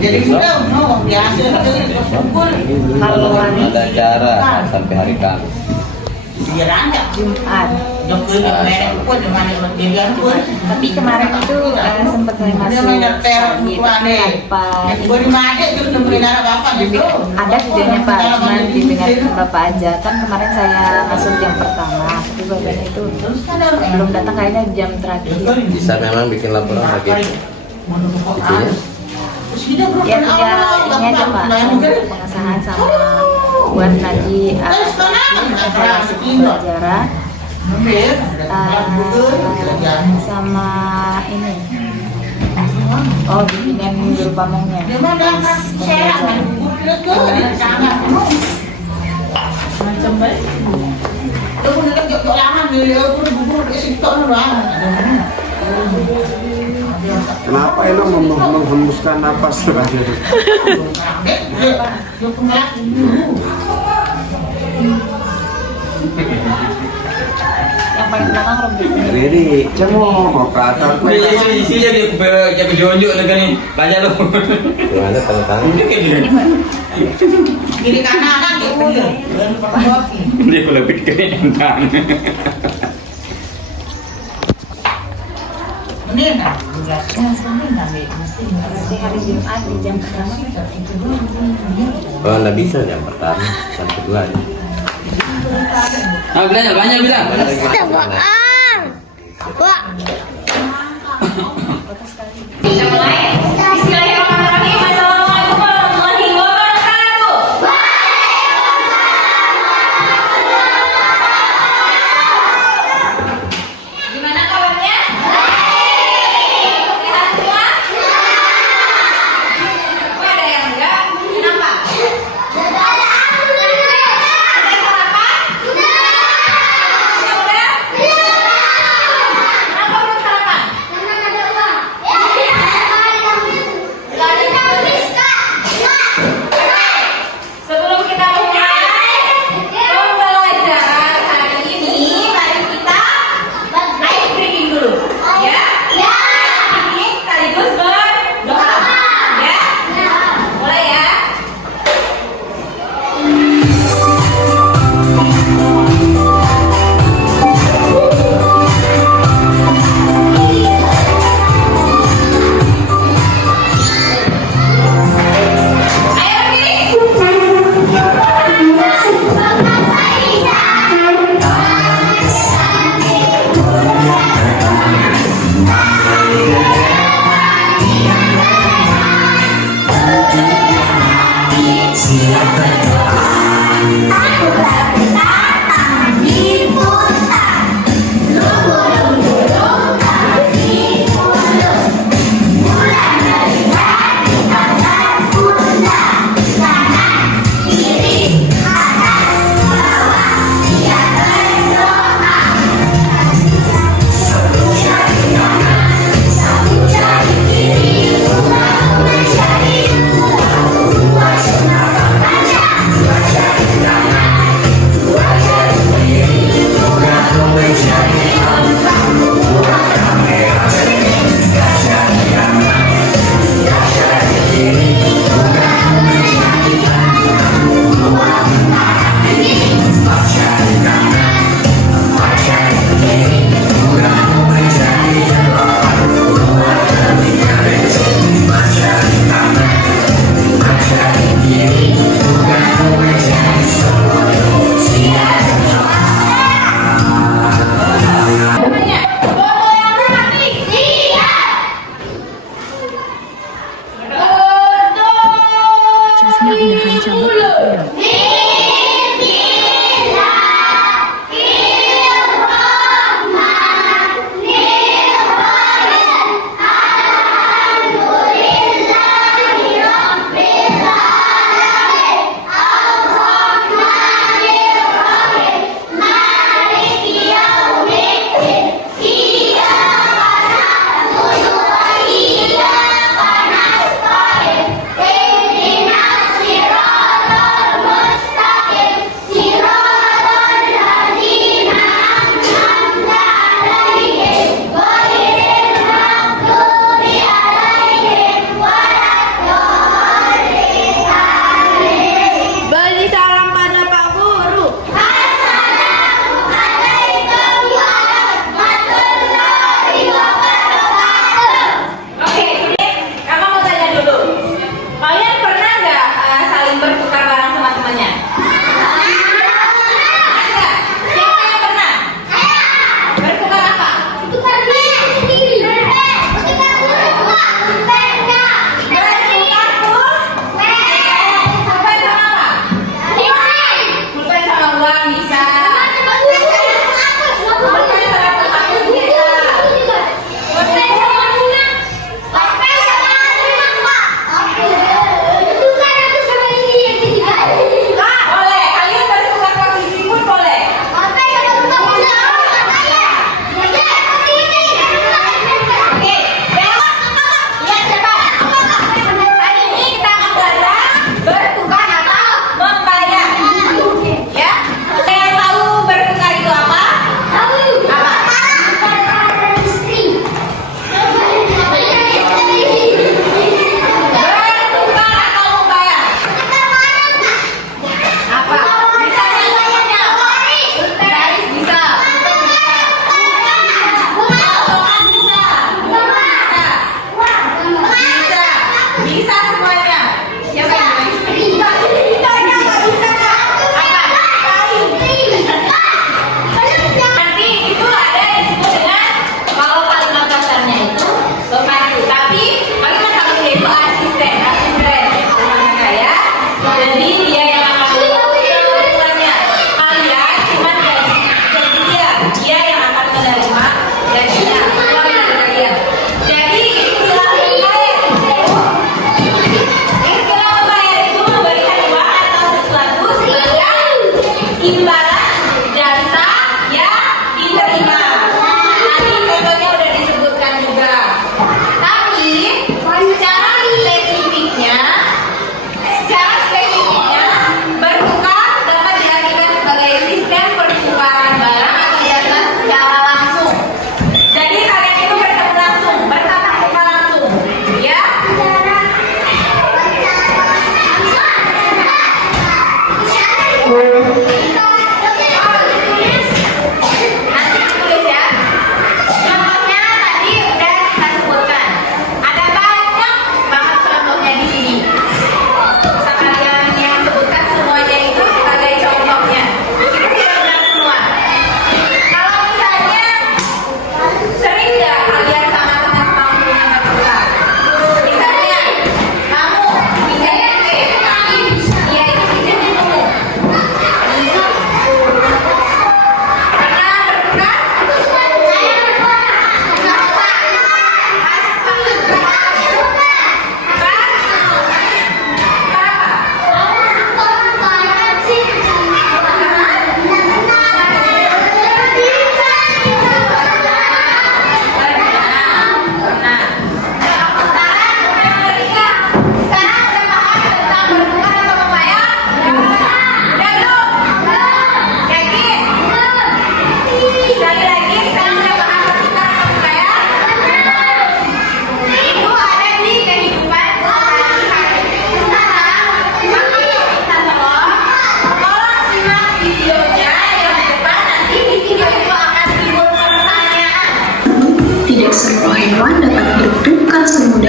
Jadi udah, no, biasa. Kalau ada acara sampai hari Kamis. Dia ranjak Jumat. Tapi kemarin itu sempat saya masuk ada videonya Pak, cuman didengar Bapak aja. Kan kemarin saya masuk jam pertama, tapi Bapaknya itu belum datang, kayaknya jam terakhir. Bisa memang bikin laporan lagi. Ya tidak, ini aja Pak, pengesahan sama buat nanti evaluasi pembelajaran sama ini bimbingan guru pamongnya Kenapa Eno menghembuskan napas terakhir? yang paling belakang rambut Riri, kamu mau ke atas? Isinya dia berjonjok lagi nih, banyak loh. Gimana tentang Kiri kanan dia boleh. Dia kalau pikir entah. Ini nah, berarti hari Jumat di jam pertama. oh nggak bisa jam pertama jam kedua aja. Belajar banyak bilang. Bismillahirrahmanirrahim. Assalamualaikum warahmatullahi wabarakatuh. Gimana kabarnya? Sehat semua? Kok ada yang enggak? Kenapa? Ada sarapan? Udah?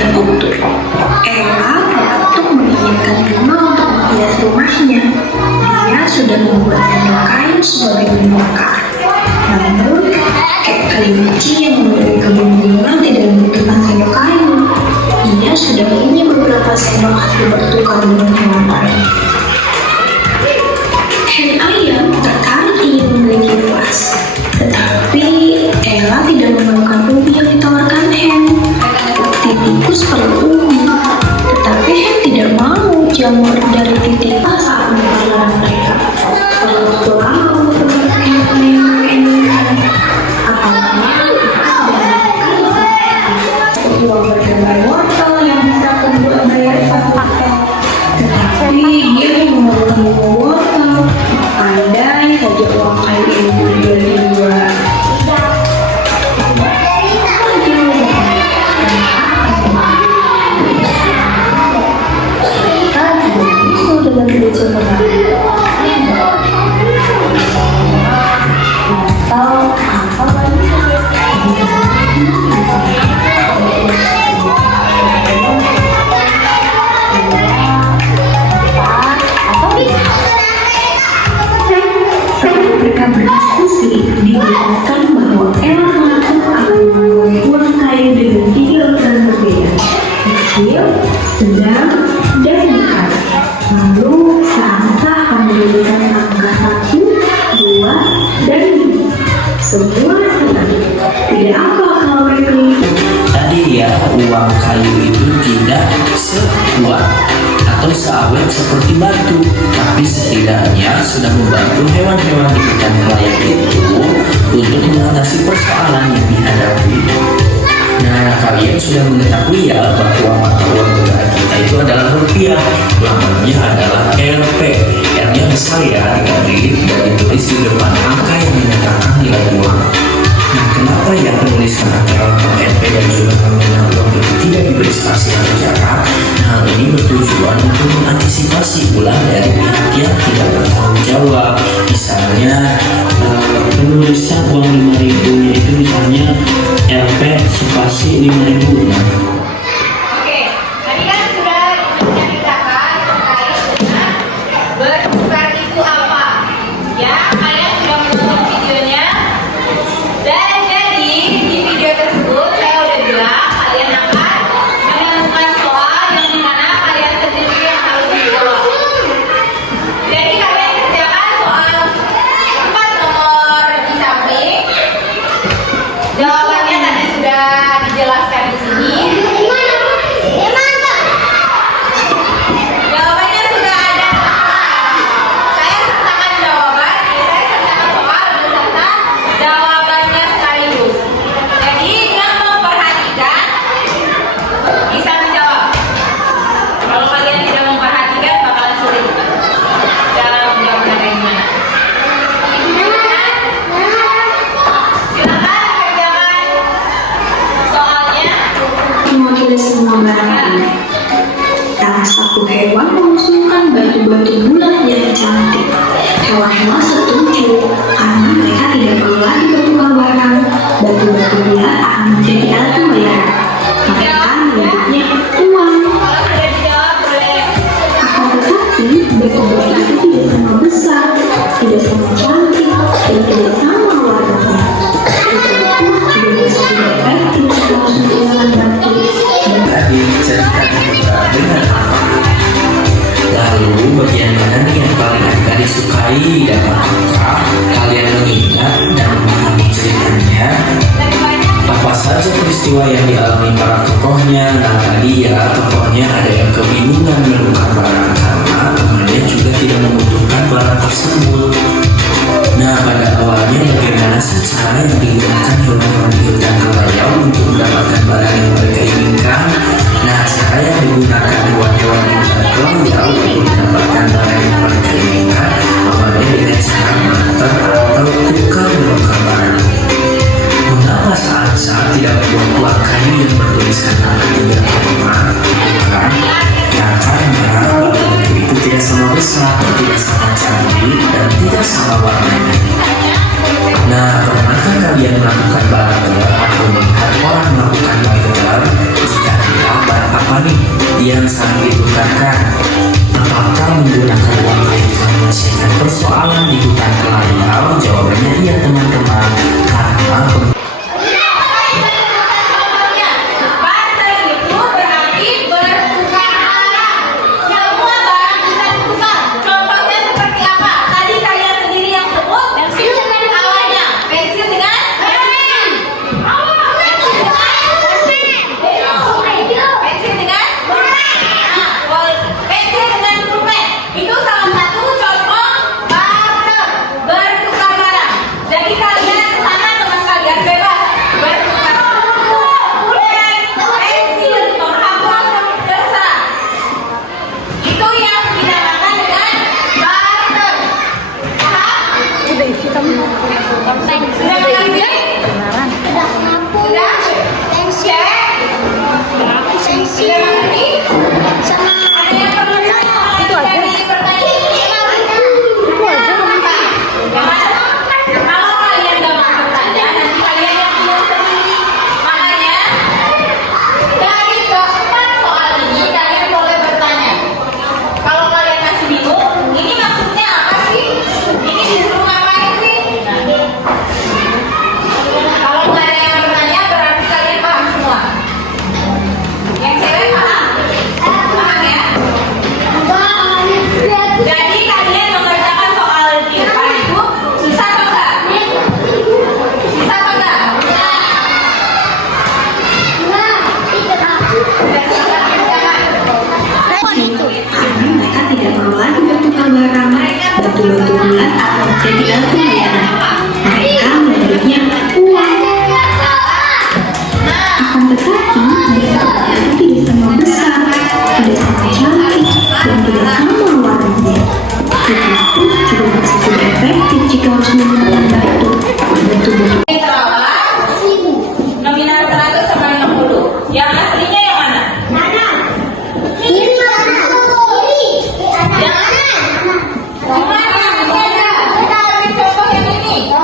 sudah utuh. Ella untuk menginginkan bunga untuk menghias rumahnya. Dia sudah membuat tenda kayu sebagai pembongkar. Namun, kelinci yang memiliki kebun bunga tidak membutuhkan sendok kayu. Ia sudah punya beberapa sendok kayu bertukar dengan hewan lain. Hen ayam tertarik ingin memiliki vas, tetapi Ella tidak memerlukan ubi yang ditawarkan Hen. Tikus perlu ubi, tetapi Hen tidak mau jamur dari titik pas saat menelan mereka. Waktu lama uang bergambar wortel yang bisa membuat bayar satu paket, tetapi dia memerlukan wortel. Andai saja uang kayu ini dijual. Dengan duit sebenarnya atau apa lagi? Mereka berdiskusi dikatakan bahwa Ella mengaku akan membuat uang kayu dengan 3 ukuran berbeda, kecil, sedang, dan besar. Lalu seangka akan diberikan angka 1, 2, dan 5. Semua senang. Tidak apa kalau Baby? Tadi ya, uang kayu itu tidak sekuat atau seawet seperti batu, tapi setidaknya sudah membantu hewan-hewan di hutan raya itu untuk mengatasi persoalan yang dihadapi. Nah, kalian sudah mengetahui ya bahwa mata uang negara kita itu adalah rupiah. Lambangnya adalah Rp. R-nya besar ya, dikali dan ditulis di depan angka yang menyatakan nilai uang. Nah, kenapa ya penulisan angka Rp dan juga nominal uang itu tidak diberi spasi atau jarak? Nah, hal ini bertujuan untuk mengantisipasi pula dari pihak yang tidak bertanggung jawab. Misalnya penulisan uang 5.000 itu misalnya Rp spasi 5.000. Oke, tadi kan sudah diceritakan terkait dengan bertukar itu apa. Ya, kalian sudah menonton videonya. Dan jadi di video tersebut saya udah bilang kalian akan menemukan soal yang dimana kalian sendiri yang harus menjawab. Jadi kalian kerjakan soal 4 nomor di samping. Jawabannya tadi sudah dijelaskan di sini. Jawabannya sudah ada. Saya sertakan jawaban, saya sertakan soal beserta jawabannya sekaligus. Jadi yang memperhatikan bisa menjawab. Kalau kalian tidak memperhatikan bakalan sulit dalam menjawabnya kayak gimana. Silakan kerjakan soalnya. Mewakili semua barang ini. Salah satu hewan mengusulkan batu-batu bulat yang cantik. Hewan-hewan setuju karena mereka tidak perlu lagi bertukar barang. Batu-batu bulat akan menjadi alat pembayaran. Mereka menyebutnya uang. Kalau sudah dijawab boleh. Akan tetapi batu-batu itu tidak sama besar, tidak sama cantik, dan tidak sama warnanya. Itu juga bisa efektif dalam menggunakan batu. Tadi cerita kita dengan apa? Lalu bagian mana nih yang paling agak disukai dan apakah kalian mengingat dan memahami ceritanya? Apa saja peristiwa yang dialami para tokohnya? Nah, tadi ya tokohnya ada yang kebingungan menemukan barang karena temannya juga tidak membutuhkan barang tersebut. Nah, pada awalnya bagaimana sih cara yang digunakan hewan-hewan di hutan raya untuk mendapatkan barang yang mereka inginkan? Nah, cara yang digunakan hewan-hewan di hutan raya untuk mendapatkan barang yang mereka inginkan awalnya dengan cara mengantar atau tukar menukar barang. Mengapa saat tidak membuat uang kayu yang bertuliskan angka 3,5? Bukan, ya karena barang itu tidak sama besar, tidak sama cantik, dan tidak sama warnanya. Nah, pernahkah kalian melakukan barter atau melihat orang melakukan barter? Jika tidak, apa nih yang sangat ditukarkan? Apakah menggunakan uang itu menyelesaikan persoalan di hutan kelayau? Jawabannya iya teman-teman, karena Barter itu berarti bertukar arah. Semua barang bisa ditukar. Contohnya seperti apa? Tadi kalian sendiri yang sebut. Pensil dengan awalnya. Pensil dengan pen. Pensil dengan pensil dengan pulpen. Itu salah satu contoh barter, bertukar barang. Jadi kalian sana teman kalian bebas bertukar pulpen, pensil, penghapus, terserah. Itu yang dinamakan dengan barter. Paham? Sudah mengerti? Sudah? Cek? Sudah mengerti? Ada yang perlu ditanya dari pertanyaan ini? Kalau kalian gak mau bertanya, nanti kalian yang bingung sendiri. Makanya dari keempat soal ini kalian boleh bertanya. Kalau kalian masih bingung, ini maksudnya apa sih? Ini disuruh ngapain sih? Kalau nggak ada yang bertanya, berarti kalian paham semua. Yang cewek paham? Paham ya? Jadi kalian mengerjakan soal di depan itu susah atau enggak? Susah atau enggak? Mereka tidak perlu lagi bertukar barang, betul-betulan atau jadi langsung. Mereka membelinya uang. Akan tetapi, mereka tidak sama besar, tidak sama cantik, dan tidak sama warnanya. Tetapi juga masih tidak efektif jika harus menggunakan batu. Betul-betul. Nominal 100 sama 50. Yang aslinya yang mana? Yang mana? Contoh yang ini.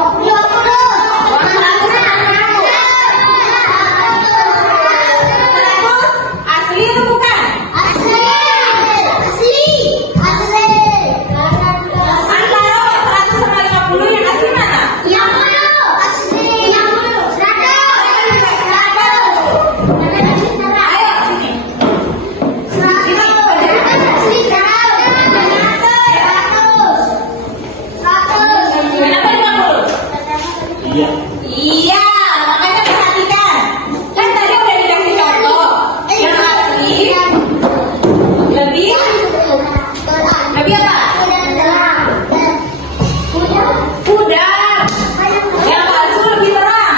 Asli atau bukan? Antara 100 sama 50 yang asli mana? Ayo sini. Kenapa 50? Iya, makanya perhatikan. Kan tadi udah dikasih contoh. Yang asli lebih apa? Pudar. Yang palsu lebih terang.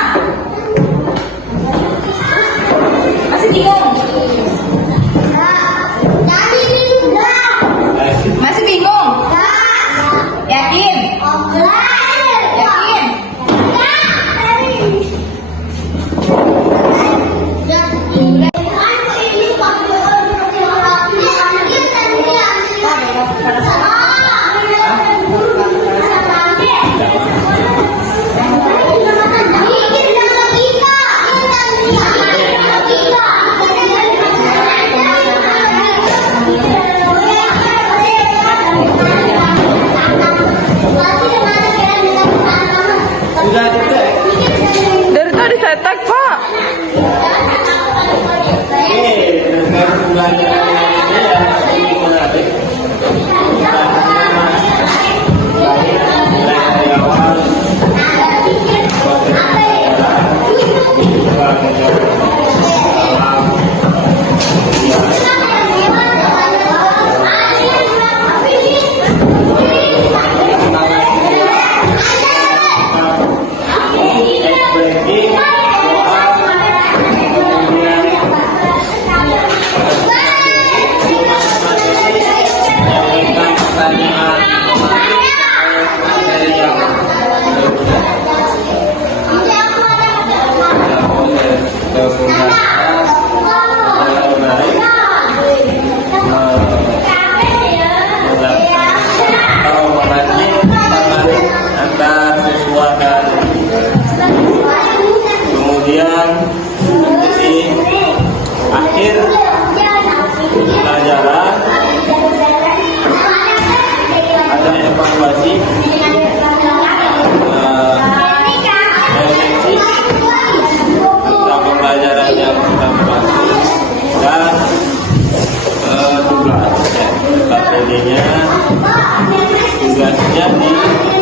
Masih bingung? Masih bingung? Yakin? Yakin? Dari tadi saya tag, Pak. Bye. Juga sejati